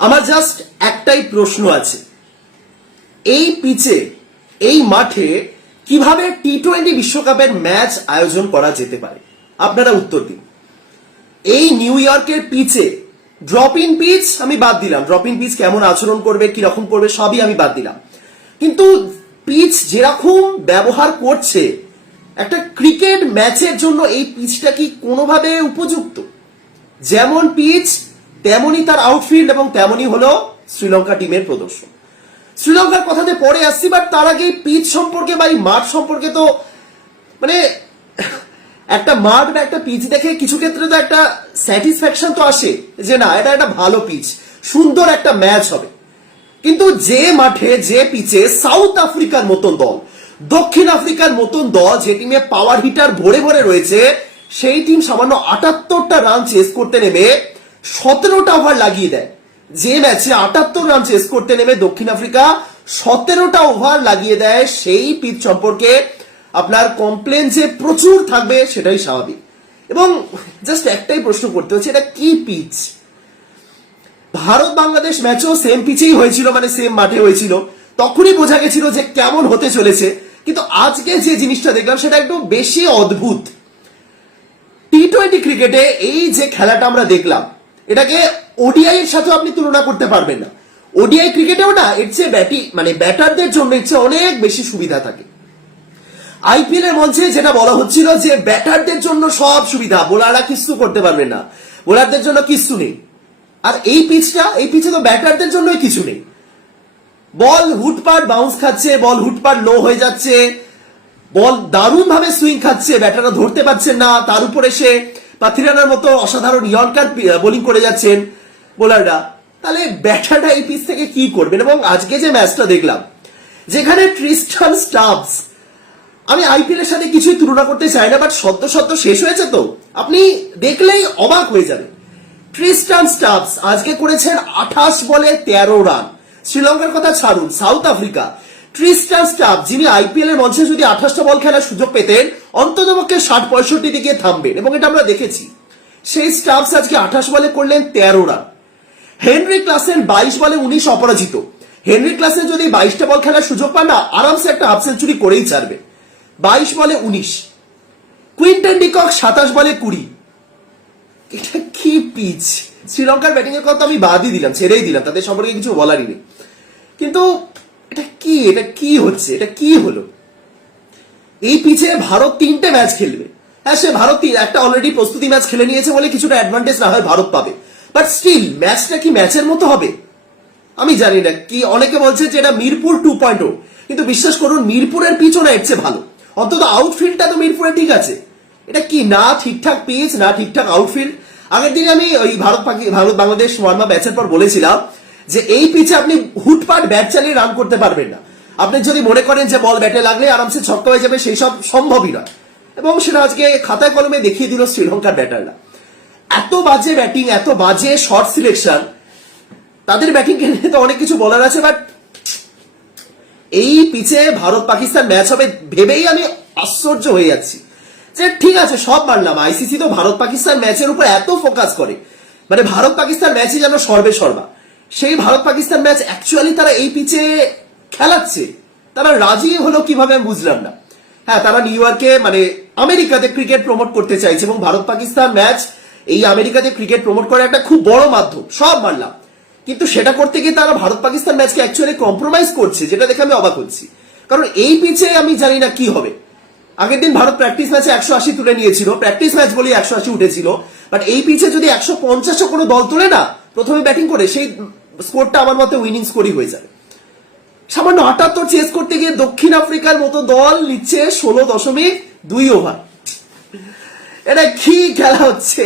আমার জাস্ট একটাই প্রশ্ন আছে। এই পিচে, এই মাঠে কীভাবে টি টোয়েন্টি বিশ্বকাপের ম্যাচ আয়োজন করা যেতে পারে? আপনারা উত্তর দিন। এই নিউ ইয়র্কের পিচে ড্রপ ইন পিচ আমি বাদ দিলাম। ড্রপ ইন পিচ কেমন আচরণ করবে, কীরকম করবে, সবই আমি বাদ দিলাম। কিন্তু পিচ যেরকম ব্যবহার করছে, একটা ক্রিকেট ম্যাচের জন্য এই পিচটা কি কোনোভাবে উপযুক্ত? যেমন পিচ তেমনই তার আউটফিল্ড এবং তেমনই হলো শ্রীলঙ্কা টিমের প্রদর্শন। শ্রীলঙ্কার কথাতে পরে আসছি বাট তার আগে পিচ সম্পর্কে বা এই মাঠ সম্পর্কে তো মানে একটা মাঠ বা একটা পিচ দেখে কিছু ক্ষেত্রে তো একটা স্যাটিসফ্যাকশন তো আসে যে না, এটা একটা ভালো পিচ সুন্দর একটা ম্যাচ হবে। কিন্তু যে মাঠে, যে পিচে সাউথ আফ্রিকার মতন দল, দক্ষিণ আফ্রিকার মতন দল, যে টিমে পাওয়ার হিটার ভরে ভরে রয়েছে, সেই টিম সামান্য আটাত্তরটা রান চেস করতে নেমে সতেরোটা ওভার লাগিয়ে দেয়। যে ম্যাচে আটাত্তর রান চেস করতে নেমে দক্ষিণ আফ্রিকা সতেরোটা ওভার লাগিয়ে দেয়, সেই পিচ সম্পর্কে আপনার কমপ্লেন যে প্রচুর থাকবে, সেটাই স্বাভাবিক। এবং জাস্ট একটাই প্রশ্ন করতে হচ্ছে, এটা কি পিচ ভারত বাংলাদেশ ম্যাচও সেম পিচেই হয়েছিল মানে সেম মাঠে হয়েছিল। তখনই বোঝা গেছিল যে কেমন হতে চলেছে। কিন্তু আজকে যে জিনিসটা দেখলাম, সেটা একটু বেশি অদ্ভুত। টি টোয়েন্টি ক্রিকেটে এই যে খেলাটা আমরা দেখলাম এটাকে ওডিআই এর সাথেও আপনি তুলনা করতে পারবেন না। ওডিআই ক্রিকেটেও না এর চেয়ে ব্যাটি মানে ব্যাটারদের জন্য এর চেয়ে অনেক বেশি সুবিধা থাকে। আইপিএল এর মঞ্চে যেটা বলা হচ্ছিল যে ব্যাটারদের জন্য সব সুবিধা, বোলাররা কিচ্ছু করতে পারবে না। বোলারদের জন্য কিচ্ছু নেই। আর এই পিচটা এই পিচে তো ব্যাটারদের জন্যই কিছু নেই। বল হুটপাট বাউন্স খাচ্ছে, বল হুটপাট লো হয়ে যাচ্ছে, বল দারুণ ভাবে সুইং খাচ্ছে, ব্যাটাররা ধরতে পারছেন না, তার উপরে সে পাথিরানার মতো অসাধারণ ইয়র্কার বোলিং করে যাচ্ছেন বোলাররা তাহলে ব্যাটাররা এই পিচ থেকে কি করবেন? এবং আজকে যে ম্যাচটা দেখলাম, যেখানে ট্রিস্টান স্টাবস আমি আইপিএল এর সাথে কিছুই তুলনা করতে চাই না বাট সদ্য সদ্য শেষ হয়েছে তো। আপনি দেখলেই অবাক হয়ে যাবেন। ট্রিস্টান স্টাবস আজকে করেছেন আঠাশ বলে তেরো রান শ্রীলঙ্কার কথা ছাড়ুন সাউথ আফ্রিকা ট্রিস্টান স্টাফ যিনি আইপিএল এর মঞ্চে যদি আঠাশটা বল খেলার সুযোগ পেতেন, অন্ততপক্ষে ষাট পঁয়ষট্টি দিকে থামবেন। এবং এটা আমরা দেখেছি। সেই স্টাফস আজকে আঠাশ বলে করলেন তেরো রান। হেনরি ক্লাসেন বাইশ বলে উনিশ অপরাজিত। হেনরি ক্লাসেন যদি বাইশটা বল খেলার সুযোগ পান না আরামসে একটা হাফ সেঞ্চুরি করেই ছাড়বে। বাইশ বলে উনিশ। কুইন্টন ডিকক সাতাশ বলে কুড়ি। এটা কি পিচ শ্রীলঙ্কার ব্যাটিং এর কথা আমি বাদই দিলাম, ছেড়েই দিলাম, তাদের সম্পর্কে কিছু বলারই নেই। কিন্তু এটা কি? এটা কি হচ্ছে? এটা কি হলো? এই পিচে ভারত তিনটে ম্যাচ খেলবে। হ্যাঁ সে ভারত একটা অলরেডি প্রস্তুতি ম্যাচ খেলে নিয়েছে বলে কিছুটা অ্যাডভান্টেজ না হয় ভারত পাবে। বাট স্টিল ম্যাচটা কি ম্যাচের মতো হবে? আমি জানি না। কি অনেকে বলছে যে এটা মিরপুর টু পয়েন্ট ও কিন্তু বিশ্বাস করুন, মিরপুরের পিছও না এর চেয়ে ভালো। অন্তত আউটফিল্ডটা তো মিরপুরে ঠিক আছে। এটা কি না ঠিকঠাক পিচ না ঠিকঠাক আউটফিল্ড আগের দিনে আমি ওই ভারত ভারত বাংলাদেশ ওয়ার্মা ম্যাচের পর বলেছিলাম যে এই পিচে আপনি হুটপাট ব্যাট চালিয়ে রান করতে পারবেন না। আপনি যদি মনে করেন যে বল ব্যাটে লাগলে আরামসে ছক্কা হয়ে যাবে, সেই সব সম্ভবই নয়। এবং সেটা আজকে খাতায় কলমে দেখিয়ে দিল শ্রীলঙ্কার ব্যাটাররা। এত বাজে ব্যাটিং, এত বাজে শর্ট সিলেকশন, তাদের ব্যাটিং নিয়ে তো অনেক কিছু বলার আছে, বাট এই পিচে ভারত পাকিস্তান ম্যাচ হবে ভেবেই আমি আশ্চর্য হয়ে যাচ্ছি। যে ঠিক আছে, সব মানলাম, আইসিসি তো ভারত পাকিস্তান ম্যাচের উপর এত ফোকাস করে। মানে ভারত পাকিস্তান ম্যাচই যেন সর্বে সর্বা। সেই ভারত পাকিস্তান ম্যাচ অ্যাকচুয়ালি তারা এই পিচে খেলাচ্ছে। তারা রাজি হলো কীভাবে আমি বুঝলাম না। হ্যাঁ তারা নিউ ইয়র্কে মানে আমেরিকাতে ক্রিকেট প্রমোট করতে চাইছে এবং ভারত পাকিস্তান ম্যাচ এই আমেরিকাতে ক্রিকেট প্রমোট করার একটা খুব বড় মাধ্যম, সব মানলাম কিন্তু সেটা করতে গিয়ে তারা ভারত পাকিস্তান ম্যাচকে অ্যাকচুয়ালি কম্প্রোমাইজ করছে, যেটা দেখে আমি অবাক হচ্ছি। কারণ এই পিচে আমি জানি না কি হবে। আগের দিন ভারত প্র্যাকটিস ম্যাচে একশো আশি তুলে নিয়েছিল প্র্যাকটিস ম্যাচ বলেই একশো আশি উঠেছিল। বাট এই পিচে যদি একশো পঞ্চাশও কোনো দল তোলে না, প্রথমে ব্যাটিং করে, সেই স্কোরটা আমার মতে উইনিং স্কোরই হয়ে যাবে সামান্য আটাত্তর চেস করতে গিয়ে দক্ষিণ আফ্রিকার মতো দল নিচ্ছে ষোলো দশমিক দুই ওভার। এটা কি খেলা হচ্ছে?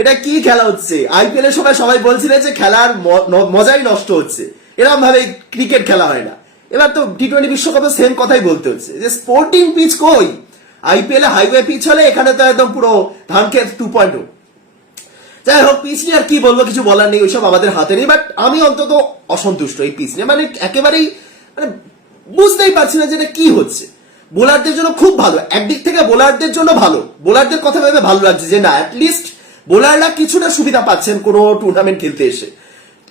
এটা কি খেলা হচ্ছে? আইপিএল এর সময় সবাই বলছিলেন যে খেলার মজাই নষ্ট হচ্ছে। এরকম ভাবে ক্রিকেট খেলা হয় না। এবার তো টি টোয়েন্টি বিশ্বকাপে সেম কথাই বলতে হচ্ছে যে স্পোর্টিং পিচ কই? আইপিএল এ হাইওয়ে পিচ হলে এখানে তো একদম পুরো ধান খেত টু পয়েন্ট যাই হোক পিচ নিয়ে আর কি বলব, কিছু বলার নেই, ওইসব আমাদের হাতে নেই বাট আমি অন্তত অসন্তুষ্ট এই পিচ নিয়ে। মানে একেবারেই মানে বুঝতেই পারছি না যে এটা কি হচ্ছে। বোলারদের জন্য খুব ভালো, একদিক থেকে বোলারদের জন্য ভালো। বোলারদের কথা ভেবে ভালো লাগছে যে না অ্যাটলিস্ট বোলাররা কিছুটা সুবিধা পাচ্ছেন কোনো টুর্নামেন্ট খেলতে এসে।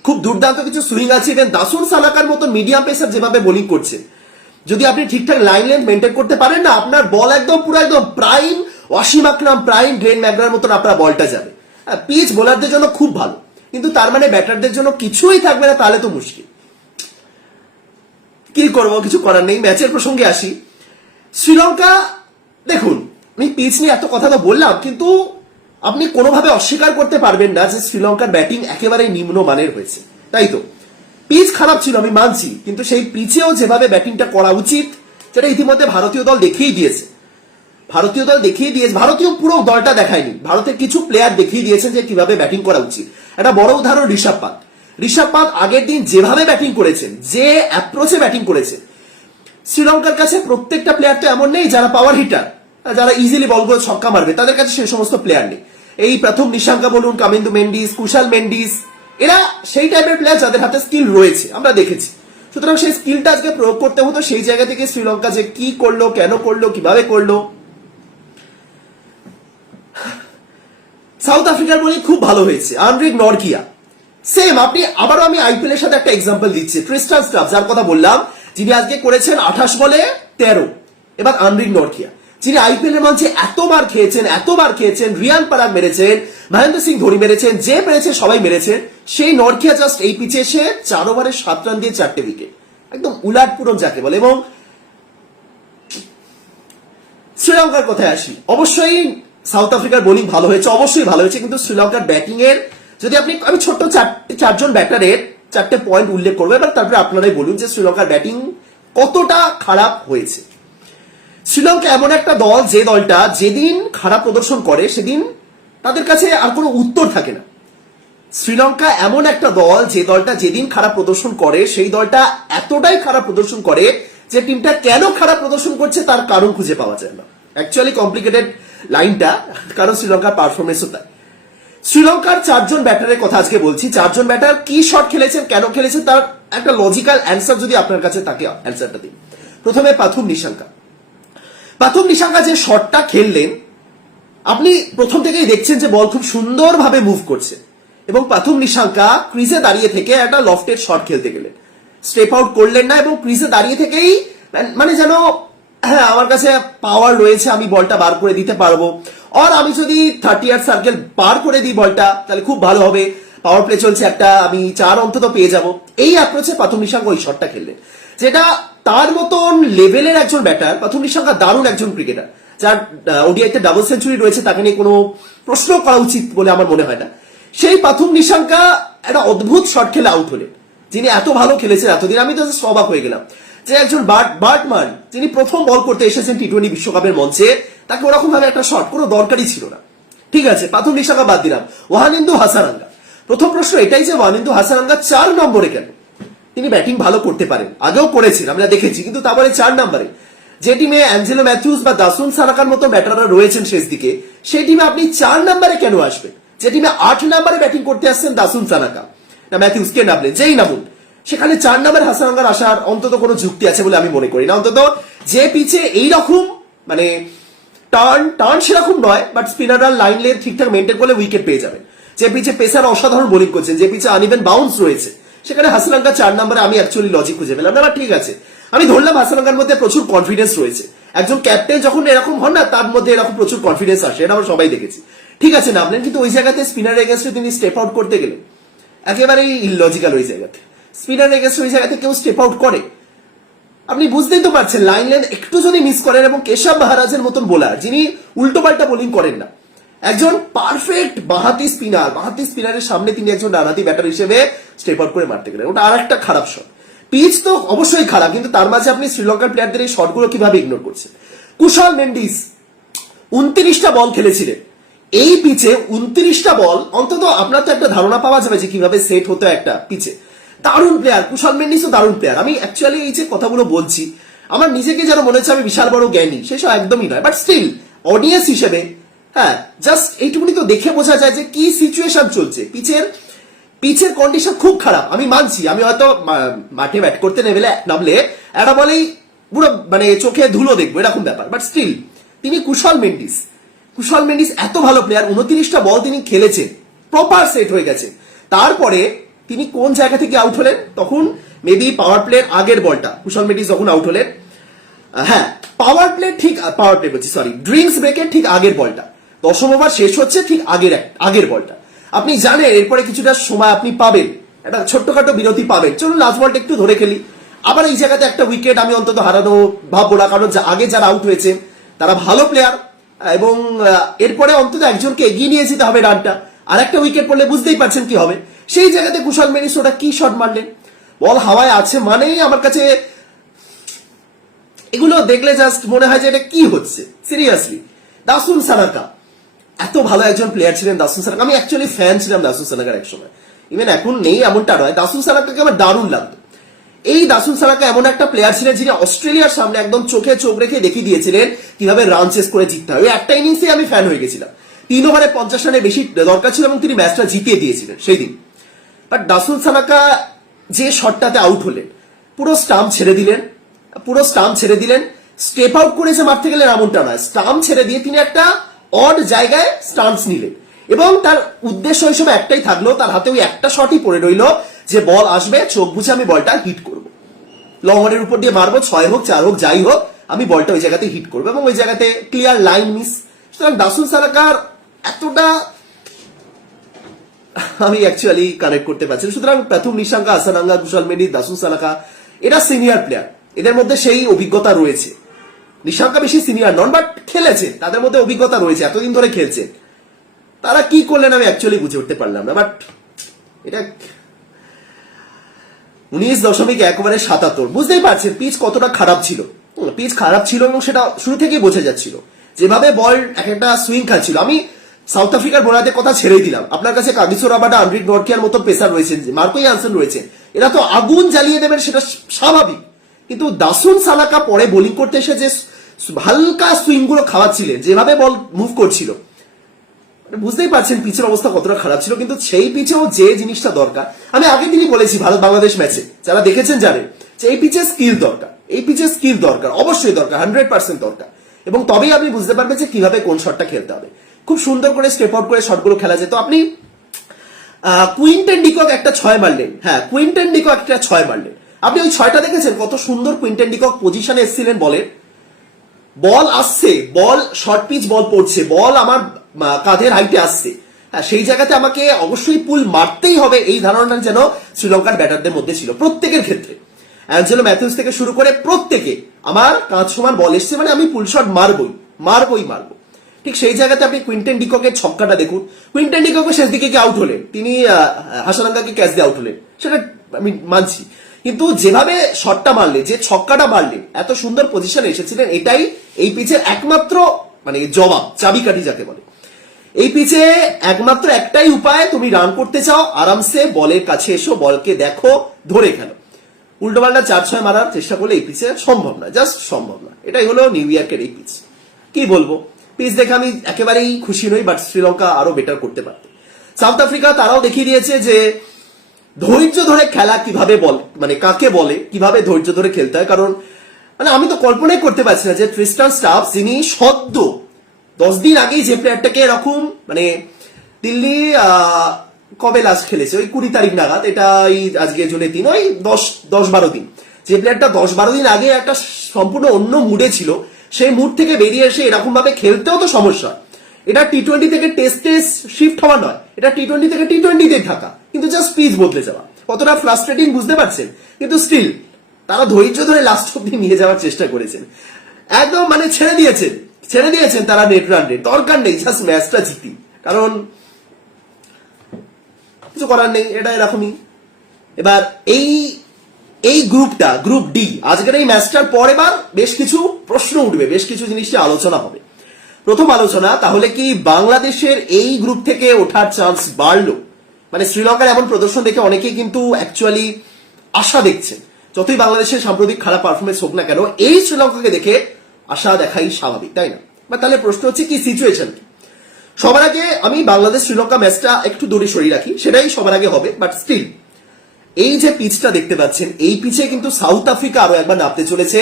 খুব দুর্দান্ত কিছু সুইং আছে ইভেন দাসুন সালাকার মতো মিডিয়াম পেসার যেভাবে বোলিং করছে। যদি আপনি ঠিকঠাক লাইন লেন্থ মেনটেন করতে পারেন না, আপনার বল একদম পুরো একদম প্রাইম অসীম আকরাম প্রাইম ড্রেন ম্যাগনার মতন আপনার বলটা যাবে। পিচ বোলারদের জন্য খুব ভালো। কিন্তু তার মানে ব্যাটারদের জন্য কিছুই থাকবে না, তাহলে তো মুশকিল। কি করব, কিছু করার নেই, ম্যাচের প্রসঙ্গে আসি। শ্রীলঙ্কা, দেখুন, আমি পিচ নিয়ে এত কথা তো বললাম, কিন্তু আপনি কোনোভাবে অস্বীকার করতে পারবেন না যে শ্রীলঙ্কার ব্যাটিং একেবারে নিম্ন মানের হয়েছে। তাই তো? পিচ খারাপ ছিল, আমি মানছি, কিন্তু সেই পিচেও যেভাবে ব্যাটিংটা করা উচিত, সেটা ইতিমধ্যে ভারতীয় দল দেখিয়ে দিয়েছে। ভারতীয় দল দেখিয়ে দিয়েছে, ভারতীয় পুরো দলটা দেখায়নি। ভারতের কিছু প্লেয়ার দেখিয়ে দিয়েছেন যে কীভাবে ব্যাটিং করা উচিত। একটা বড় উদাহরণ ঋষভ পাত ঋষভ পাত আগের দিন যেভাবে ব্যাটিং করেছেন, যে অ্যাপ্রোচে ব্যাটিং করেছেন, শ্রীলঙ্কার কাছে প্রত্যেকটা প্লেয়ার তো এমন নেই যারা পাওয়ার হিটার যারা ইজিলি বলগুলো ছক্কা মারবে, তাদের কাছে সেই সমস্ত প্লেয়ার নেই। এই প্রথম নিশাঙ্কা বলুন, কামিন্দু মেন্ডিস, কুশাল মেন্ডিস, এরা সেই টাইপের প্লেয়ার যাদের হাতে স্কিল রয়েছে, আমরা দেখেছি। সুতরাং সেই স্কিলটা আজকে প্রয়োগ করতে হতো, সেই জায়গা থেকে শ্রীলঙ্কা যে কি করল, কেন করল, কীভাবে করল সাউথ আফ্রিকার বলি খুব ভালো হয়েছে। আনরিক নরকিয়া সেম আপনি, আবারও আমি আইপিএল এর সাথে একটা এক্সাম্পল দিচ্ছি। ক্রিস্টাল স্টাফ যার কথা বললাম, যিনি আজকে করেছেন আঠাশ বলে তেরো। এবার আনরিক নরকিয়া যিনি আইপিএল এর মঞ্চে এতবার খেয়েছেন এতবার খেয়েছেন, রিয়ান পারাগ মেরেছেন, মহেন্দ্র সিং ধোনি মেরেছেন, যে পেরেছে সবাই মেরেছেন, সেই নরকিয়া জাস্ট এই পিচে এসে চার ওভারে সাত রান দিয়ে চারটে উইকেট একদম উলাট পূরণ যাকে বলে। এবং শ্রীলঙ্কার কথায় আসি। অবশ্যই সাউথ আফ্রিকার বোলিং ভালো হয়েছে, অবশ্যই ভালো হয়েছে, কিন্তু শ্রীলঙ্কার ব্যাটিং এর যদি আপনি, আমি ছোট্ট চারটে চারজন ব্যাটারের চারটে পয়েন্ট উল্লেখ করব, এবার তারপরে আপনারাই বলুন যে শ্রীলঙ্কার ব্যাটিং কতটা খারাপ হয়েছে। শ্রীলঙ্কা এমন একটা দল, যে দলটা যেদিন খারাপ প্রদর্শন করে, সেদিন তাদের কাছে আর কোনো উত্তর থাকে না। শ্রীলঙ্কা এমন একটা দল, যে দলটা যেদিন খারাপ প্রদর্শন করে, সেই দলটা এতটাই খারাপ প্রদর্শন করে, যে টিমটা কেন খারাপ প্রদর্শন করছে তার কারণ খুঁজে পাওয়া যায় না। অ্যাকচুয়ালি কমপ্লিকেটেড লাইনটা, কারণ শ্রীলঙ্কার পারফরমেন্সও তাই। শ্রীলঙ্কার চারজন ব্যাটারের কথা আজকে বলছি। চারজন ব্যাটার কি শট খেলেছেন, কেন খেলেছেন, তার একটা লজিক্যাল অ্যান্সার যদি আপনার কাছে থাকে অ্যান্সারটা দিন। প্রথমে পাথুম নিশাঙ্কা। পাথুম নিশাঙ্কা যে শটটা খেললেন, আপনি প্রথম থেকেই দেখছেন যে বল খুব সুন্দরভাবে মুভ করছে। এবং পাথুম নিশাঙ্কা ক্রিজে দাঁড়িয়ে থেকে একটা লফটের শট খেলতে গেলেন। স্টেপ আউট করলেন না এবং ক্রিজে দাঁড়িয়ে থেকেই মানে যেন হ্যাঁ আমার কাছে পাওয়ার রয়েছে, আমি বলটা বার করে দিতে পারব। আর আমি যদি থার্টি ইয়ার সার্কেল পার করে দিই বলটা, তাহলে খুব ভালো হবে। পাওয়ার প্লে চলছে একটা, আমি চার অন্তত পেয়ে যাব। এই অ্যাপ্রোচে পাথুম নিশাঙ্কা ওই শটটা খেললেন যেটা তার মতন লেভেলের একজন ব্যাটার প্রথম নিশাঙ্কা দারুণ একজন ক্রিকেটার যার ওডিআইতে ডাবল সেঞ্চুরি রয়েছে, তাকে নিয়ে কোনো প্রশ্ন করা উচিত বলে আমার মনে হয় না। সেই পাথুম নিশাঙ্কা একটা অদ্ভুত শট খেলে আউট হলেন যিনি এত ভালো খেলেছেন, এতদিন আমি তো অবাক হয়ে গেলাম। যে একজন বার্ট বার্টমান যিনি প্রথম বল করতে এসেছেন টি টোয়েন্টি বিশ্বকাপের মঞ্চে, তাকে ওরকম ভাবে একটা শট কোনো দরকারই ছিল না। ঠিক আছে বাদ দিলাম। হাসারাঙ্গা। প্রথম প্রশ্ন এটাই যে ওয়াহানিন্দু হাসারাঙ্গা চার নম্বরে কেন? তিনি ব্যাটিং ভালো করতে পারেন, আগেও করেছেন, আমরা দেখেছি, কিন্তু তারপরে চার নম্বরে। যে টিমে অ্যাঞ্জেলো ম্যাথিউস বা দাসুন সারাকার মতো ব্যাটাররা রয়েছেন শেষ দিকে, সেই টিমে আপনি চার নম্বরে কেন আসবেন? যে টিমে আট নম্বরে ব্যাটিং করতে আসছেন দাসুন সানাকা না ম্যাথিউস কে নামলেন, যেই নামুন। সেখানে চার নম্বর হাসানাঙ্গার আসার অন্তত কোনো যুক্তি আছে বলে আমি মনে করি না। অন্তত যে পিচে এইরকম মানে টার্ন টার্ন সেরকম নয় বাট স্পিনাররা লাইন লেন ঠিকঠাক মেনটেন করলে উইকেট পেয়ে যাবেন যে পিচে পেসার অসাধারণ বোলিং করছেন যে পিচে আনইভেন বাউন্স রয়েছে, সেখানে হাসানাঙ্কা চার নম্বরে আমি অ্যাকচুয়ালি লজিক খুঁজে পেলাম। না ঠিক আছে। আমি ধরলাম হাসানাঙ্কার মধ্যে প্রচুর কনফিডেন্স রয়েছে। একজন ক্যাপ্টেন যখন এরকম হন না, তার মধ্যে এরকম প্রচুর কনফিডেন্স আসে, এটা আমরা সবাই দেখেছি। ঠিক আছে, নামলেন, কিন্তু ওই জায়গাতে স্পিনার এগেনস্টে তিনি স্টেপ আউট করতে গেলেন। একেবারেই ইললজিক্যাল ওই জায়গাতে। স্পিনার এগেনস্ট ওই জায়গাতে কেউ স্টেপ আউট করে। আপনি বুঝতেই তো পারছেন লাইন লেন একটু যদি মিস করেন এবং কেশব মহারাজের মতন বোলার যিনি উল্টো পাল্টা বোলিং করেন না, একজন পারফেক্ট বাহাতি স্পিনার বাহাতি স্পিনারের সামনে তিনি একজন ডানহাতি ব্যাটার হিসেবে স্টেপ আউট করে মারতে গেলেন। ওটা আর একটা খারাপ শট পিচ তো অবশ্যই খারাপ, কিন্তু তার মাঝে আপনি শ্রীলঙ্কার প্লেয়ারদের এই শটগুলো কীভাবে ইগনোর করছেন? কুশল মেন্ডিস, উনত্রিশটা বল খেলেছিলেন। এই পিচে উনত্রিশটা বল অন্তত আপনার তো একটা ধারণা পাওয়া যাবে যে কীভাবে সেট হতো একটা পিচে দারুণ প্লেয়ার কুশল মেন্ডিসও দারুণ প্লেয়ার আমি অ্যাকচুয়ালি এই যে কথাগুলো বলছি, আমার নিজেকে যেন মনে হচ্ছে আমি বিশাল বড় জ্ঞানী, সেসব একদমই নয়। বাট স্টিল অডিয়েন্স হিসেবে হ্যাঁ জাস্ট এইটুকুনি তো দেখে বোঝা যায় যে কি সিচুয়েশন চলছে। পিচের পিচের কন্ডিশন খুব খারাপ। আমি মানছি, আমি হয়তো মাঠে ব্যাট করতে নেমে নামলে একটা বলেই পুরো মানে চোখে ধুলো দেখব, এরকম ব্যাপার। বাট স্টিল তিনি কুশল মেন্ডিস। কুশল মেন্ডিস এত ভালো প্লেয়ার উনত্রিশটা বল তিনি খেলেছেন প্রপার সেট হয়ে গেছে। তারপরে তিনি কোন জায়গা থেকে আউট হলেন? তখন মেবি পাওয়ার প্লের আগের বলটা। কুশল মেডিস যখন আউট হলেন। হ্যাঁ পাওয়ার প্লে ঠিক পাওয়ার প্লে বলছি সরি ড্রিঙ্কস ব্রেকের ঠিক আগের বলটা। দশম ওভার শেষ হচ্ছে ঠিক আগের আগের বলটা। আপনি জানেন, এরপরে কিছুটা সময় আপনি পাবেন। একটা ছোট্টখাটো বিরতি পাবেন। চলুন লাস্ট বলটা একটু ধরে খেলি। আবার এই জায়গাতে একটা উইকেট আমি অন্তত হারানো ভাববো না, কারণ আগে যারা আউট হয়েছে, তারা ভালো প্লেয়ার এবং এরপরে অন্তত একজনকে এগিয়ে নিয়ে যেতে হবে রানটা আর একটা উইকেট পড়লে বুঝতেই পারছেন কি হবে। সেই জায়গাতে কুশল মেরিস ওটা কি শট মারলেন? বল, হাওয়ায় আছে মানেই আমার কাছে এগুলো দেখলে জাস্ট মনে হয় যে এটা কি হচ্ছে। সিরিয়াসলি দাসুন সানাকা। এত ভালো একজন প্লেয়ার ছিলেন দাসুন সানাকা। আমি অ্যাকচুয়ালি ফ্যান ছিলাম দাসুন সানাকার একসময়। ইভেন এখন নেই এমনটা নয়। দাসুন সানাকাকে আমার দারুণ লাগতো। এই দাসুন সানাকা এমন একটা প্লেয়ার ছিলেন যিনি অস্ট্রেলিয়ার সামনে একদম চোখে চোখ রেখে দেখিয়ে দিয়েছিলেন কীভাবে রান চেস করে জিততে ওই একটা ইনিংসে আমি ফ্যান হয়ে গেছিলাম। তিন ওভারে পঞ্চাশ রানের বেশি দরকার ছিল এবং তিনি ম্যাচটা জিতিয়ে দিয়েছিলেন সেই দিন। বাট দাসুন সানাকা যে শটটাতে আউট হলেন, পুরো স্টাম্প ছেড়ে দিলেন, পুরো স্টাম্প ছেড়ে দিলেন স্টেপ আউট করেছে মারতে গেলে এমনটা নয় স্টাম্প ছেড়ে দিয়ে তিনি একটা অড জায়গায় স্টাম্পস নিলেন। এবং তার উদ্দেশ্য সময় একটাই থাকল, তার হাতে ওই একটা শটই পড়ে রইল যে বল আসবে, চোখ বুঝে আমি বলটা হিট করব। লঙ্গনের উপর দিয়ে মারবো, ছয় হোক, চার হোক, যাই হোক, আমি বলটা ওই জায়গাতে হিট করব। এবং ওই জায়গাতে ক্লিয়ার লাইন মিস সুতরাং দাসুন সারাকার এতটা আমি অ্যাকচুয়ালি কানেক্ট করতে পারছি সুতরাং প্রথম নিশাঙ্কা, আসানাঙ্গা, কুশল মেডি দাসুন সানাকা এরা সিনিয়র প্লেয়ার এদের মধ্যে সেই অভিজ্ঞতা রয়েছে। নিশাঙ্কা বেশি সিনিয়র নন বাট খেলেছে। তাদের মধ্যে অভিজ্ঞতা রয়েছে, এতদিন ধরে খেলছে। তারা কি করলেন আমি অ্যাকচুয়ালি বুঝে উঠতে পারলাম না বাট এটা উনিশ দশমিক একবারে সাতাত্তর। বুঝতেই পারছেন পিচ কতটা খারাপ ছিল। পিচ খারাপ ছিল এবং সেটা শুরু থেকেই বোঝা যাচ্ছিল। যেভাবে বল এক একটা সুইং খাচ্ছিল আমি সাউথ আফ্রিকার বোলারদের কথা ছেড়েই দিলাম। আপনার কাছে কাগিসো রাবাডা আন্ড্রিক নরকিয়ার মতো পেসার রয়েছেন মার্কোই আনসন রয়েছেন এরা তো আগুন জ্বালিয়ে দেবেন, সেটা স্বাভাবিক। কিন্তু দাসুন সালাকা পরে বোলিং করতে এসে যে হালকা সুইংগুলো খাওয়াচ্ছিলেন, যেভাবে বল মুভ করছিল। মানে বুঝতেই পারছেন পিচের অবস্থা কতটা খারাপ ছিল, কিন্তু সেই পিচেও যে জিনিসটা দরকার। আমি আগের দিনই বলেছি ভারত বাংলাদেশ ম্যাচে, যারা দেখেছেন জানেন যে এই পিচে স্কিল দরকার। এই পিচে স্কিল দরকার, অবশ্যই দরকার হান্ড্রেড পার্সেন্ট দরকার। এবং তবেই আপনি বুঝতে পারবেন যে কীভাবে কোন শটটা খেলতে হবে। খুব সুন্দর করে স্টেপ আউট করে শটগুলো খেলা যেত আপনি কুইন্টেন ডিকক একটা ছয় মারলেন হ্যাঁ কুইন্টেন ডিকক একটা ছয় মারলেন আপনি ওই ছয়টা দেখেছেন? কত সুন্দর কুইন্টেন ডিকক পজিশনে এসেছিলেন বলের। বল আসছে, বল শর্ট পিচ বল পড়ছে, বল আমার কাঁধের হাইটে আসছে। হ্যাঁ সেই জায়গাতে আমাকে অবশ্যই পুল মারতেই হবে, এই ধারণাটা যেন শ্রীলঙ্কার ব্যাটারদের মধ্যে ছিল, প্রত্যেকের ক্ষেত্রে। অ্যাঞ্জেলো ম্যাথিউস থেকে শুরু করে প্রত্যেকে, আমার কাঁধ সমান বল এসছে মানে আমি পুল শট মারবই মারবই মারবো ঠিক সেই জায়গাতে আপনি কুইন্টেন ডিককের ছক্কাটা দেখুন। কুইন্টেন ডিককের শেষ দিকে কি আউট হলেন। তিনি হাসানাঙ্গাকে ক্যাচ দিয়ে আউট হলেন। সেটা আমি মানছি। কিন্তু যেভাবে শটটা মারলে যে ছক্কাটা মারলে এত সুন্দর পজিশনে এসেছিলেন, এটাই এই পিচের একমাত্র মানে জবাব, চাবিকাঠি যাকে বলে। এই পিচে একমাত্র একটাই উপায়, তুমি রান করতে চাও, আরামসে বলের কাছে এসো, বলকে দেখো, ধরে খেলো। উল্টো পাল্টা চার ছয় মারার চেষ্টা করলে এই পিচে সম্ভব না জাস্ট সম্ভব না এটাই হলো নিউ ইয়র্কের এই পিচ কি বলব? পিচ দেখে আমি একেবারেই খুশি নই বাট শ্রীলঙ্কা আরও বেটার করতে পারত সাউথ আফ্রিকা তারাও দেখিয়ে দিয়েছে যে, ধৈর্য ধরে খেলা কীভাবে বল মানে কাকে বলে, কীভাবে ধৈর্য ধরে খেলতে হয়, কারণ মানে আমি তো কল্পনাই করতে পারছি না যে ট্রিস্টান স্টাফ যিনি সদ্য দশ দিন আগেই যে প্লেয়ারটাকে এরকম মানে দিল্লি কবে লাস্ট খেলেছে? ওই কুড়ি তারিখ নাগাদ, এটা এই আজকে জুনের দিন ওই দশ দশ বারো দিন। যে প্লেয়ারটা দশ বারো দিন আগে একটা সম্পূর্ণ অন্য মুডে ছিল সেই মুড থেকে বেরিয়ে এসে এরকম ভাবে খেলতেও তো সমস্যা। এটা টি টোয়েন্টি থেকে টেস্টে শিফট হওয়া নয়, এটা টি টোয়েন্টি থেকে টি টোয়েন্টিতে থাকা। কিন্তু জাস্ট পিচ বদলে যাওয়া। কতটা ফ্রাস্ট্রেটিং বুঝতে পারছেন? কিন্তু স্টিল তারা ধৈর্য ধরে লাস্ট অব্দি নিয়ে যাওয়ার চেষ্টা করেছেন। একদম মানে ছেড়ে দিয়েছেন ছেড়ে দিয়েছেন তারা নেট রান রেট দরকার নেই জাস্ট ম্যাচটা জিতি। কারণ কিছু করার নেই, এটা এরকমই। এবার এই এই গ্রুপটা, গ্রুপ ডি, আজকের এই ম্যাচটার পর এবার বেশ কিছু প্রশ্ন উঠবে, বেশ কিছু জিনিস আলোচনা হবে। প্রথম আলোচনা, তাহলে কি বাংলাদেশের এই গ্রুপ থেকে ওঠার চান্স বাড়লো? মানে শ্রীলঙ্কার এমন প্রদর্শন দেখে অনেকেই কিন্তু অ্যাকচুয়ালি আশা দেখছেন। যতই বাংলাদেশের সাম্প্রতিক খারাপ পারফরমেন্স হোক না কেন, এই শ্রীলঙ্কাকে দেখে আশা দেখাই স্বাভাবিক, তাই না? বা তাহলে প্রশ্ন হচ্ছে কি সিচুয়েশন কি? সবার আগে আমি বাংলাদেশ শ্রীলঙ্কা ম্যাচটা একটু দূরে সরিয়ে রাখি, সেটাই সবার আগে হবে বাট স্টিল এই যে পিচটা দেখতে পাচ্ছেন, এই পিচে কিন্তু সাউথ আফ্রিকা আরও একবার নামতে চলেছে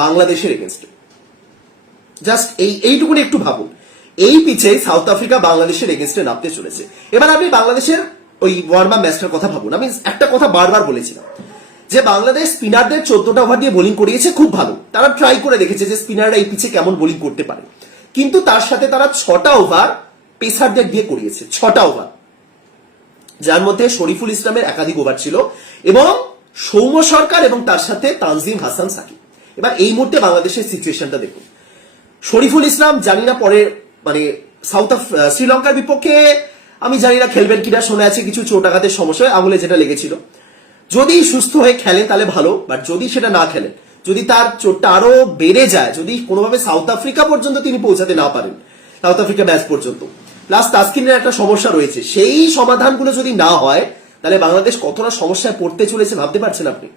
বাংলাদেশের এগেনস্টে জাস্ট এই, এইটুকুনি একটু ভাবুন। এই পিচে সাউথ আফ্রিকা বাংলাদেশের এগেনস্টে নামতে চলেছে। এবার আমি বাংলাদেশের ওই ওয়ার্ম ওয়ার্মা ম্যাচটার কথা ভাবুন। আমি একটা কথা বারবার বলেছিলাম, যে বাংলাদেশ স্পিনারদের চোদ্দটা ওভার দিয়ে বোলিং করিয়েছে খুব ভালো। তারা ট্রাই করে দেখেছে যে স্পিনাররা এই পিচে কেমন বোলিং করতে পারে। কিন্তু তার সাথে তারা ছটা ওভার পেসারদের দিয়ে করিয়েছে, ছটা ওভার যার মধ্যে শরীফুল ইসলামের একাধিক ওভার ছিল এবং সৌম্য সরকার এবং তার সাথে তানজিম হাসান সাকিব। এবার এই মুহূর্তে বাংলাদেশের সিচুয়েশনটা দেখুন। শরীফুল ইসলাম জানি না পরে মানে সাউথ আফ শ্রীলঙ্কার বিপক্ষে আমি জানি না খেলবেন কিনা শোনা আছে কিছু চোট আঘাতের সমস্যা হয়, আঙুলে যেটা লেগেছিল। যদি সুস্থ হয়ে খেলেন তাহলে ভালো বাট যদি সেটা না খেলেন যদি তার চোটটা আরও বেড়ে যায় যদি কোনোভাবে সাউথ আফ্রিকা পর্যন্ত তিনি পৌঁছাতে না পারেন সাউথ আফ্রিকা ম্যাচ পর্যন্ত প্লাস তাস্কিনের একটা সমস্যা রয়েছে। সেই সমাধানগুলো যদি না হয়, তাহলে বাংলাদেশ কতটা সমস্যায় পড়তে চলেছে ভাবতে পারছেন আপনি?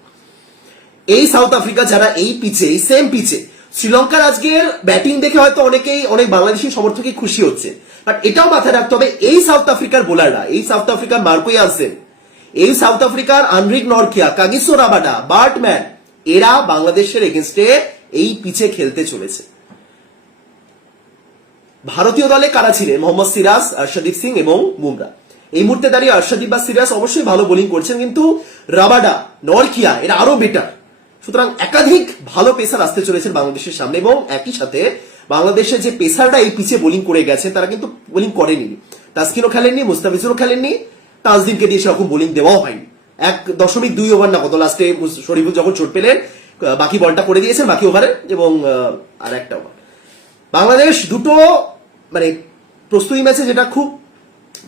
এই সাউথ আফ্রিকা যারা এই পিচে এই সেম পিচে শ্রীলঙ্কার আজকের ব্যাটিং দেখে হয়তো অনেকেই, অনেক বাংলাদেশি সমর্থকই খুশি হচ্ছে। বাট এটাও মাথায় রাখতে হবে, এই সাউথ আফ্রিকার বোলাররা এই সাউথ আফ্রিকার মার্কোই আনসেন এই সাউথ আফ্রিকার Anrich Nortje Kagiso Rabada Baartman এরা বাংলাদেশের এগেনস্টে এই পিচে খেলতে চলেছে। ভারতীয় দলে কারা ছিলেন? মোহাম্মদ সিরাজ, আর্শদীপ সিং এবং বুমরা। এই মুহূর্তে দাঁড়িয়ে আর্শদীপ বা সিরাজ অবশ্যই ভালো বোলিং করছেন, কিন্তু রাবাডা, নরকিয়া, এরা আরও বেটার সুতরাং একাধিক ভালো পেসার আসতে চলেছেন বাংলাদেশের সামনে এবং একই সাথে বাংলাদেশের যে পেসাররা এই পিচে বোলিং করে গেছে তারা কিন্তু বোলিং করেনি। তাসকিনও খেলেননি, মুস্তাফিজুরও খেলেননি তাজদিনকে দিয়ে সেরকম বোলিং দেওয়াও হয়নি। এক দশমিক দুই ওভার না কত লাস্টে শরীফুল যখন চোট পেলেন, বাকি বলটা করে দিয়েছেন বাকি ওভারে এবং আর একটা ওভার। বাংলাদেশ দুটো মানে প্রস্তুতি ম্যাচে যেটা খুব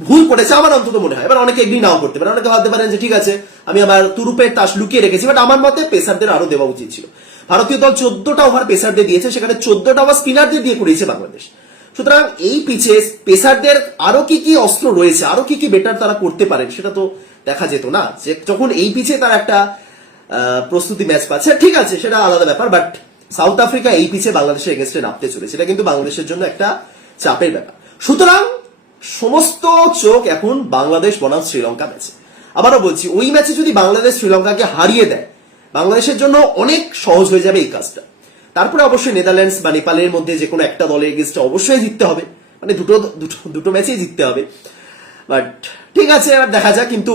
ভুল করেছে আমার অন্তত মনে হয়। এবার অনেকে এগ্রি নাও করতে পারে, অনেকে ভাবতে পারেন যে ঠিক আছে, আমি আমার তুরুপের তাস লুকিয়ে রেখেছি বাট আমার মতে পেসারদের আরও দেওয়া উচিত ছিল। ভারতীয় দল চোদ্দটা ওভার পেসারদের দিয়েছে, সেখানে চোদ্দটা ওভার স্পিনারদের দিয়ে করিয়েছে বাংলাদেশ। সুতরাং এই পিচে পেসারদের আরও কি কি অস্ত্র রয়েছে, আরও কি কি বেটার তারা করতে পারেন, সেটা তো দেখা যেত না। যে যখন এই পিচে তারা একটা প্রস্তুতি ম্যাচ পাচ্ছে, ঠিক আছে, সেটা আলাদা ব্যাপার বাট সাউথ আফ্রিকা এই পিচে বাংলাদেশের এগেনস্টে নামতে চলেছে। এটা কিন্তু বাংলাদেশের জন্য একটা চাপের ব্যাপার। সুতরাং সমস্ত চোখ এখন বাংলাদেশ বনাম শ্রীলঙ্কা ম্যাচে। আবারও বলছি, ওই ম্যাচে যদি বাংলাদেশ শ্রীলঙ্কাকে হারিয়ে দেয়, বাংলাদেশের জন্য অনেক সহজ হয়ে যাবে এই কাজটা। তারপরে অবশ্যই নেদারল্যান্ডস বা নেপালের মধ্যে যে কোনো একটা দলের এগেনস্টে অবশ্যই জিততে হবে। মানে দুটো দুটো দুটো ম্যাচেই জিততে হবে। বাট ঠিক আছে, এবার দেখা যাক, কিন্তু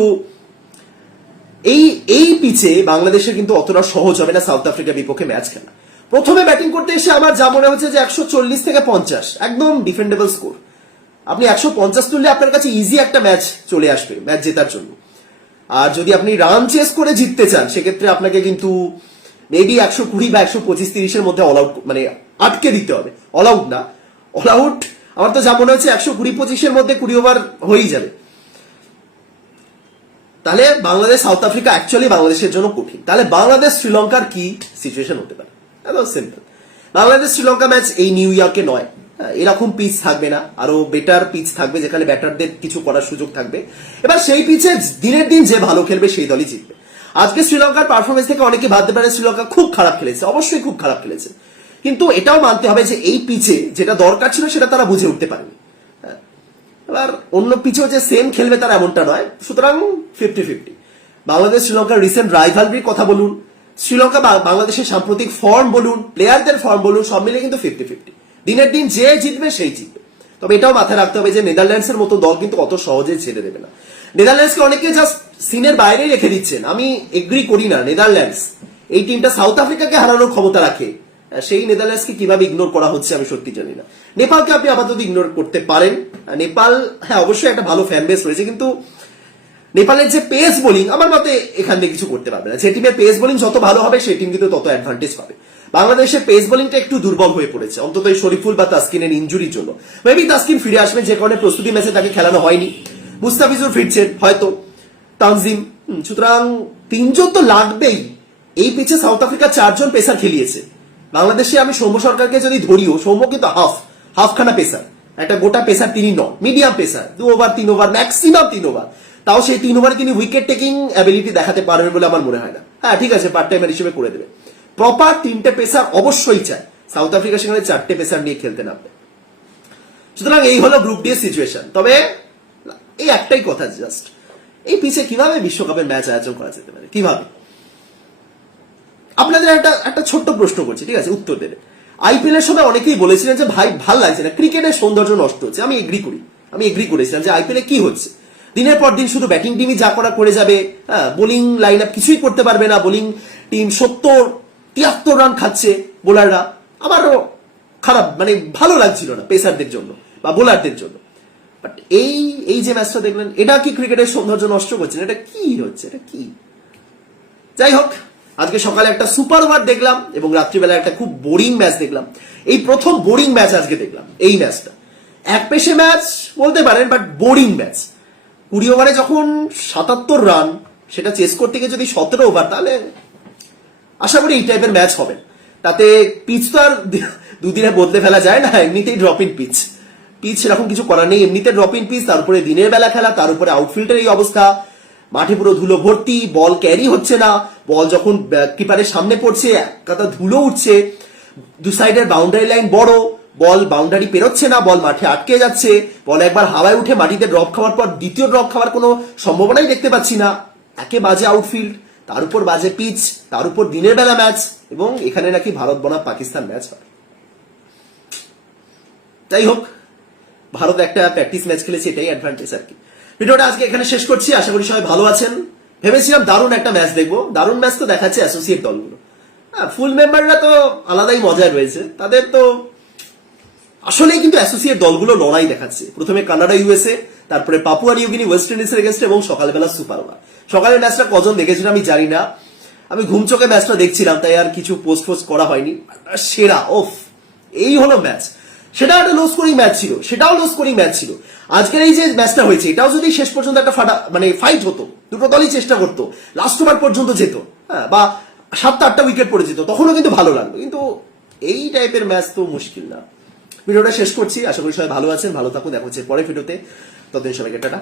এই এই পিচে বাংলাদেশের কিন্তু অতটা সহজ হবে না সাউথ আফ্রিকার বিপক্ষে ম্যাচ খেলা। প্রথমে ব্যাটিং করতে এসে আমার যা মনে হচ্ছে যে একশো চল্লিশ থেকে পঞ্চাশ, একদম ডিফেন্ডেবল স্কোর আপনি একশো পঞ্চাশ তুললে আপনার কাছে ইজি একটা ম্যাচ চলে আসবে ম্যাচ জেতার জন্য। আর যদি আপনি রান চেস করে জিততে চান, সেক্ষেত্রে আপনাকে কিন্তু মেবি একশো কুড়ি বা একশো পঁচিশ তিরিশের মধ্যে অল আউট মানে আটকে দিতে হবে। অল আউট না। অল আউট আমার তো যা মনে হচ্ছে একশো কুড়ি পঁচিশের মধ্যে কুড়ি ওভার হয়েই যাবে। তাহলে বাংলাদেশ সাউথ আফ্রিকা অ্যাকচুয়ালি বাংলাদেশের জন্য কঠিন। তাহলে বাংলাদেশ শ্রীলঙ্কার কি সিচুয়েশন হতে পারে? একদম সিম্পল বাংলাদেশ শ্রীলঙ্কা ম্যাচ এই নিউ ইয়র্কে নয়। এরকম পিচ থাকবে না। আরও বেটার পিচ থাকবে, যেখানে ব্যাটারদের কিছু করার সুযোগ থাকবে। এবার সেই পিচে দিনের দিন যে ভালো খেলবে, সেই দলই জিতবে। আজকে শ্রীলঙ্কার পারফরমেন্স থেকে অনেকে ভাবতে পারে শ্রীলঙ্কা খুব খারাপ খেলেছে। অবশ্যই খুব খারাপ খেলেছে। কিন্তু এটাও মানতে হবে যে এই পিচে যেটা দরকার ছিল, সেটা তারা বুঝে উঠতে পারেনি। এবার অন্য পিচেও যে সেম খেলবে, তারা এমনটা নয়। সুতরাং ফিফটি ফিফটি বাংলাদেশ শ্রীলঙ্কার রিসেন্ট রাইভালরির কথা বলুন। শ্রীলঙ্কা বাংলাদেশের সাম্প্রতিক ফর্ম বলুন প্লেয়ারদের ফর্ম বলুন, সব মিলে কিন্তু ফিফটি ফিফটি দিনের দিন যে জিতবে, সেই জিতবে। তবে এটাও মাথায় রাখতে হবে যে নেদারল্যান্ডসের মতো দল কিন্তু অত সহজে ছেড়ে দেবে না। নেদারল্যান্ডসকে অনেকে জাস্ট সিনের বাইরে রেখে দিচ্ছেন। আমি এগ্রি করি না। নেদারল্যান্ডস, এই টিমটা সাউথ আফ্রিকাকে হারানোর ক্ষমতা রাখে। সেই নেদারল্যান্ডসকে কীভাবে ইগনোর করা হচ্ছে, আমি সত্যি জানি না। নেপালকে আপনি আপাতত ইগনোর করতে পারেন। নেপাল হ্যাঁ অবশ্যই একটা ভালো ফ্যান বেস রয়েছে, কিন্তু নেপালের যে পেস বোলিং, আমার মতে এখান থেকে কিছু করতে পারবে না। যে টিমের পেস বোলিং যত ভালো হবে সেই টিম কিন্তু তত অ্যাডভান্টেজ পাবে। বাংলাদেশের পেস বোলিংটা একটু দুর্বল হয়ে পড়েছে। অন্তত এই শরীফুল বা তাস্কিনের ইঞ্জুরির জন্য। মেবি তাস্কিন ফিরে আসবে, যে কারণে প্রস্তুতি ম্যাচে তাকে খেলানো হয়নি। মুস্তাফিজুর ফিরছেন, হয়তো। তানজিম সুতরাং তিনজন তো লাগবেই। এই পিচে সাউথ আফ্রিকা চারজন পেসার খেলিয়েছে। বাংলাদেশে আমি সৌম্য সরকারকে যদি ধরিও, সৌম্য কিন্তু হাফ হাফখানা পেসার। একটা গোটা পেসার তিনি নন মিডিয়াম পেসার। দু ওভার তিন ওভার ম্যাক্সিমাম তিন ওভার তাও সেই তিন ওভারে তিনি উইকেট টেকিং অ্যাবিলিটি দেখাতে পারবেন বলে আমার মনে হয় না। হ্যাঁ ঠিক আছে পার্ট টাইমার হিসেবে করে দেবে। প্রপার তিনটে পেসার অবশ্যই চায়। সাউথ আফ্রিকা সেখানে চারটে পেসার নিয়ে খেলতে নামবে। সুতরাং এই হলো গ্রুপ ডি সিচুয়েশন তবে, এই একটাই কথা জাস্ট এই পিছে কীভাবে বিশ্বকাপের ম্যাচ আয়োজন করা যেতে পারে? কীভাবে? আপনাদের একটা একটা ছোট্ট প্রশ্ন করছি, ঠিক আছে, উত্তর দেবে। আইপিএল এর সময় অনেকেই বলেছিলেন যে, ভাই, ভালো লাগছে না। ক্রিকেটের সৌন্দর্য নষ্ট হচ্ছে। আমি এগ্রি করি। আমি এগ্রি করেছিলাম যে আইপিএল এ কি হচ্ছে? দিনের পর দিন শুধু ব্যাটিং টিমই যা করা করে যাবে। হ্যাঁ বোলিং লাইন আপ কিছুই করতে পারবে না। বোলিং টিম সত্তর, তিয়াত্তর রান খাচ্ছে বোলাররা আমারও খারাপ মানে ভালো লাগছিল না পেসারদের জন্য বা বোলারদের জন্য। বাট এই এই যে ম্যাচটা দেখলেন, এটা কি ক্রিকেটের সৌন্দর্য নষ্ট করছে এটা কি হচ্ছে? এটা কি? যাই হোক, আজকে সকালে একটা সুপার ওভার দেখলাম এবং রাত্রিবেলা একটা খুব বোরিং ম্যাচ দেখলাম। এই প্রথম বোরিং ম্যাচ আজকে দেখলাম, এই ম্যাচটা এক পেশে ম্যাচ বলতে পারেন বাট বোরিং ম্যাচ কুড়ি ওভারে যখন সাতাত্তর রান, সেটা চেস করতে গিয়ে যদি সতেরো ওভার তাহলে আশা করি এই টাইপের ম্যাচ হবে। তাতে পিচ তো আর দুদিনে বদলে ফেলা যায় না, এমনিতেই ড্রপ ইন পিচ পিচ সেরকম কিছু করার নেই, এমনিতে ড্রপ ইন পিচ তার উপরে দিনের বেলা খেলা, তার উপরে আউটফিল্ডের এই অবস্থা। মাঠে পুরো ধুলো ভর্তি বল ক্যারি হচ্ছে না বল যখন কিপারের সামনে পড়ছে, এক কাতা ধুলো উঠছে, দু সাইডের বাউন্ডারি লাইন বড় বল বাউন্ডারি পেরোচ্ছে না, বল মাঠে আটকে যাচ্ছে। বল একবার হাওয়ায় উঠে মাটিতে ড্রপ খাওয়ার পর দ্বিতীয় ড্রপ খাওয়ার কোনো সম্ভাবনাই দেখতে পাচ্ছি না। একে বাজে আউটফিল্ড তার উপর বাজে পিচ তার উপর দিনের বেলা ম্যাচ এবং এখানে নাকি ভারত বনাম পাকিস্তান ম্যাচ হয়। যাই হোক, ভারত একটা প্র্যাকটিস ম্যাচ খেলেছে, এটাই অ্যাডভান্টেজ আর কি। ভিডিওটা আজকে এখানে শেষ করছি, আশা করি সবাই ভালো আছেন। ভেবেছিলাম দারুণ একটা ম্যাচ দেখব, দারুণ ম্যাচ তো দেখাচ্ছে অ্যাসোসিয়েট দলগুলো। হ্যাঁ ফুল মেম্বাররা তো আলাদাই মজায় রয়েছে, তাদের তো আসলেই কিন্তু অ্যাসোসিয়েট দলগুলো লড়াই দেখাচ্ছে। প্রথমে কানাডা ইউএসএ তারপরে পাপুয়া নিউগিনি ওয়েস্ট ইন্ডিজের এগেস্টে এবং সকালবেলা সুপার ওভার সকালের ম্যাচটা কজন দেখেছিল আমি জানি না। আমি ঘুম চোখে ম্যাচটা দেখছিলাম, তাই আর কিছু পোস্ট ফোস্ট করা হয়নি। সেরা, ওফ, এই হলো ম্যাচ সেটা একটা লো স্কোরিং ম্যাচ ছিল, সেটাও লো স্কোরিং ম্যাচ ছিল। আজকের এই যে ম্যাচটা হয়েছে, এটাও যদি শেষ পর্যন্ত একটা ফাটা মানে ফাইট হতো, দুটো দলই চেষ্টা করতো লাস্ট ওভার পর্যন্ত যেত হ্যাঁ বা সাতটা আটটা উইকেট পড়ে যেত, তখনও কিন্তু ভালো লাগতো কিন্তু এই টাইপের ম্যাচ তো মুশকিল না। ভিডিওটা শেষ করছি। আশা করি সবাই ভালো আছেন, ভালো থাকুন, দেখা হচ্ছে পরে ভিডিওতে। ততদিন সবাইকে টাটা।